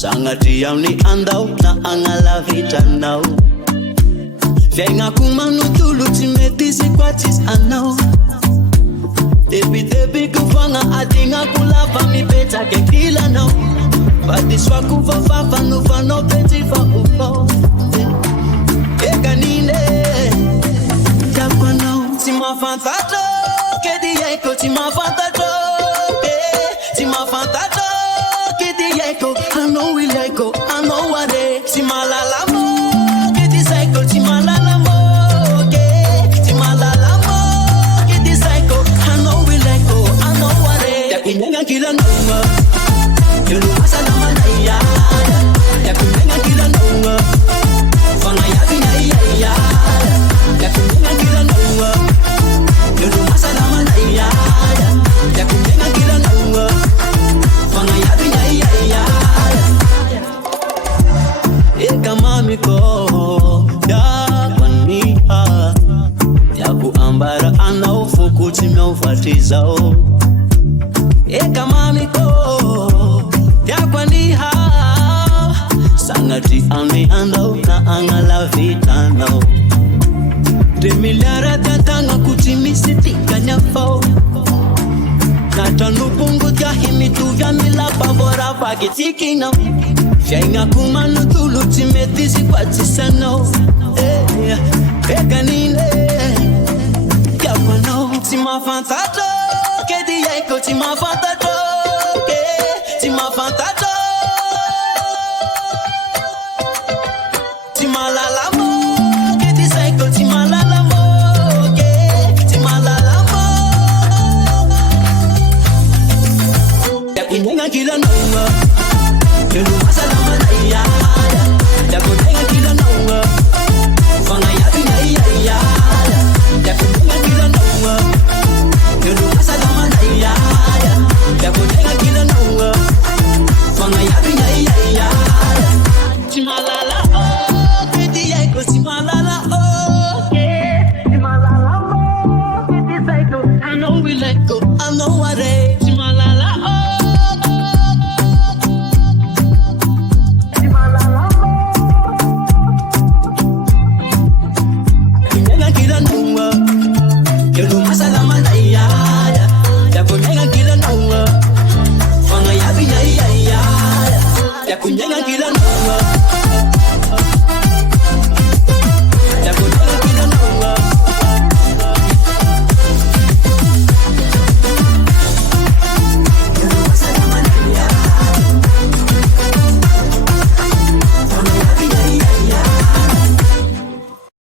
Sangati yauni andau na angala vita now. Venga kumanu tulu timetisi kwatis anao. Debi kufanga adinga kulava mi beta ke kila now. Badiswa kuva fafa nuva no peti fa ufo. Eka nine Jakwa now. Tima fantato Kedi yeko tima fantato Tima fantato Kedi yeko I know we like go I know what it Tima la la mo Kedi psycho Tima la la mo Tima la la mo Kedi psycho I know we like go I know what it Yakinenga kila nunga Yulu masalama na iya Yakinenga kila nunga Fanga yabi na iya iya Yakinenga kila nunga Yulu masalama na iya Yakinenga kila nunga Fanga yabi na iya iya Eka mami ko Yakwaniha Yakuambara ana ufuku timeufatizao Eka mami ko Yakwaniha Sangati ane andau na angala vita now. Demilara tatanga kutimisi tika nyafao. Natanu pungu jahimi tuya mila pavora pakitiki now. Shainga kumanu tulu timetisi kwatisa now. Eka nine Yakwa now. Tima fantato Kedi yeko tima fantato Tima fantato Tima la la mo Kedi psycho Tima la la mo Tima la la mo Yakinenga kila nunga Yulu masalama na iya Yakinenga kila nunga Fanga yabi na iya iya Yakinenga kila nunga Yulu masalama na iya Yakinenga kila nunga Fanga yabi na iya iya Tima la la oh Kedi yeko Tima la la oh Tima la la oh Kedi psycho I know we let go I know what it Tima la la oh Yakunyenga kila nunga